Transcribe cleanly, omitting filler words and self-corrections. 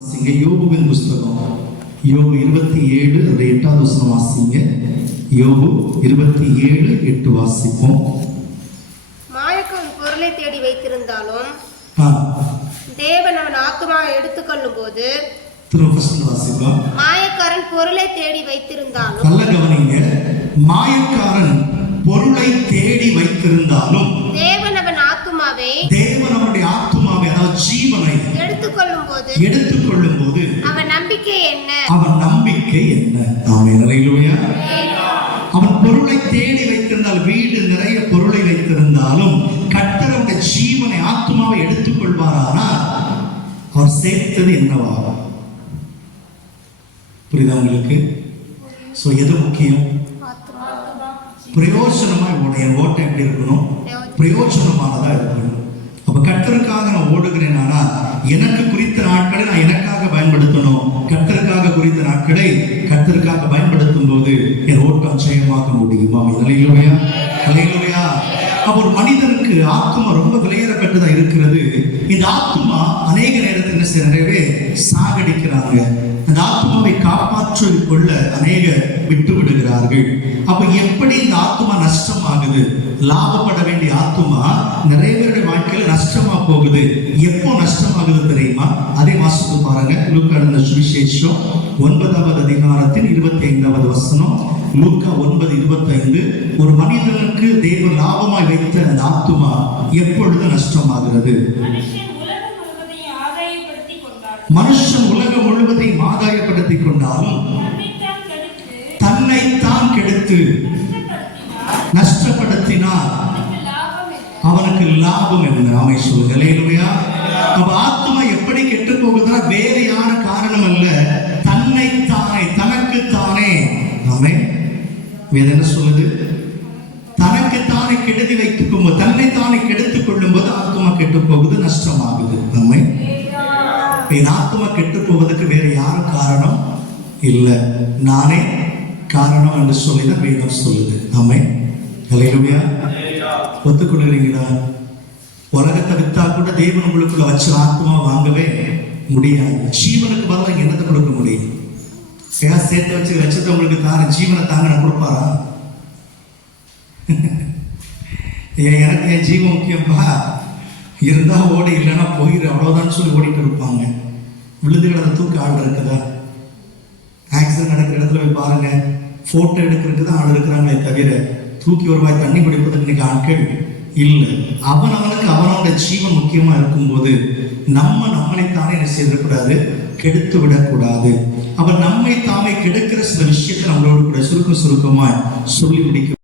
யோபுவின் புஸ்தகம் யோபு 27 8வது வசனம் வாசிங்க. யோபு 27:8 வாசிப்போம். மாயக்கன் பொருளை தேடி வைத்திருந்தாலும் தேவன் அவன் ஆத்துமாவை எடுத்துக்கொள்ளும் போது மாயக்காரன் பொருளை தேடி வைத்திருந்தாலும், நல்ல கவனிங்க, மாயக்காரன் பொருளை தேடி வைத்திருந்தாலும் தேவன் அவனுடைய ஆத்துமாவை அதாவது ஜீவனை எடுத்துக்கொள்ளும் போது அவன் நம்பிக்கை என்ன? ஆமென். அல்லேலூயா. அவன் பொருளை தேடி வைத்திருந்தால், வீடு நிறைய பொருளை வைத்திருந்தாலும் கர்த்தருடைய ஜீவனை ஆத்துமாவை எடுத்துக்கொள்வாரானால் அவர் சேர்த்தது என்னவா? புரியுதா உங்களுக்கு? எது முக்கியம்? பிரயோஜனமாய் ஓட்டம் எப்படி இருக்கணும்? பிரயோஜனமானதா இருக்கணும். அப்ப கர்த்தருக்காக நான் ஓடுகிறேன், ஆனா எனக்கு குறித்த நாட்களை நான் எனக்காக பயன்படுத்தணும். கர்த்தருக்காக குறித்த நாட்களை கர்த்தருக்காக பயன்படுத்தும் போது என் ஓட்டம் ஜெயமாக்க முடியும். அல்லேலூயா, அல்லேலூயா. அப்ப ஒரு மனிதனுக்கு ஆத்துமா ரொம்ப விலையேறப்பட்டதா இருக்கிறது. இந்த ஆத்துமா அநேக நேரத்தில் நிறையவே சாகடிக்கிறாங்க. அந்த ஆத்துமாவை காப்பாற்றிக் கொள்ள அநேக விட்டு விடுகிறார்கள். அப்ப எப்படி இந்த ஆத்துமா நஷ்டமாகுது? லாபப்பட வேண்டிய ஆத்துமா நிறைய பேருடைய வாழ்க்கையில நஷ்டமா போகுது. எப்போ நஷ்டமாகுது தெரியுமா? அதை வாசித்து பாருங்க. லூக்கா எழுதின சுவிசேஷம் 9வது அதிகாரத்தின் 25வது வசனம். லூக்கா 9:25. ஒரு மனிதனுக்கு தேவன் லாபமாய் வைத்த அந்த ஆத்துமா எப்பொழுது நஷ்டமாகிறது? மனுஷன் உலகம் முழுவதையும் ஆதாயப்படுத்திக் கொண்டாலும் தன்னைத்தான் கெடுத்து நஷ்டப்படுத்தினால் அவனுக்கு லாபம் என்ன? ஆமென் சொல்லுங்க. அல்லேலூயா. அப்ப ஆத்துமா எப்படி கெட்டு போகுதுன்னா வேறு யார காரணம் அல்ல, தன்னைத்தானே, தனக்குத்தானே. ஆமென். வேதம் என்ன சொல்லுது? தனக்குத்தானே கெடுதி வைத்துக் கொள்ளும், தன்னைத்தானே கெடுத்துக் கொள்ளும் போது ஆத்துமா கெட்டு போகுது, நஷ்டமாகுது. ஆமென். என் ஆத்துமா கெட்டு போவதற்கு வேற யாரும் காரணம் இல்லை, நானே காரணம் என்று சொல்லிதான் வேதம் சொல்லுது. ஆமென். அல்லேலூயா. ஒத்துக்கொள்கிறீங்களா? உலகத்தை வித்தா கூட தேவன் உங்களுக்குள்ள வச்சு ஆத்மா வாங்கவே முடியாது. ஜீவனுக்கு பதிலாக என்னத்தை கொடுக்க முடியும்? ஏன் சேர்த்து வச்சு லட்சத்தை உங்களுக்கு தார ஜீவனை தாங்க நான் கொடுப்பாரா? எனக்கு என் ஜீவன் முக்கியம்பா, இருந்தா ஓடி, இல்லைன்னா போயிரு, அவ்வளவுதான் சொல்லி ஓடிட்டு இருப்பாங்க. விழுதுகளை தூக்க ஆள் இருக்குதா? ஆக்சிடென்ட் நடக்கிற இடத்துல போய் பாருங்க, போட்டோ எடுக்கிறதுக்கு தான் ஆள் இருக்கிறாங்களே தவிர தூக்கி ஒரு வாய் தண்ணி குடிப்பதற்கு இன்னைக்கு ஆட்கள் இல்லை. அவனுக்கு அவனோட ஜீவன் முக்கியமா இருக்கும்போது நம்மளைத்தானே என்ன செய்யக்கூடாது? கெடுத்து விடக்கூடாது. அவன் நம்மை தாமே கெடுக்கிற சில விஷயத்தை நம்மளோட கூட சுருக்கமா சொல்லி முடிக்க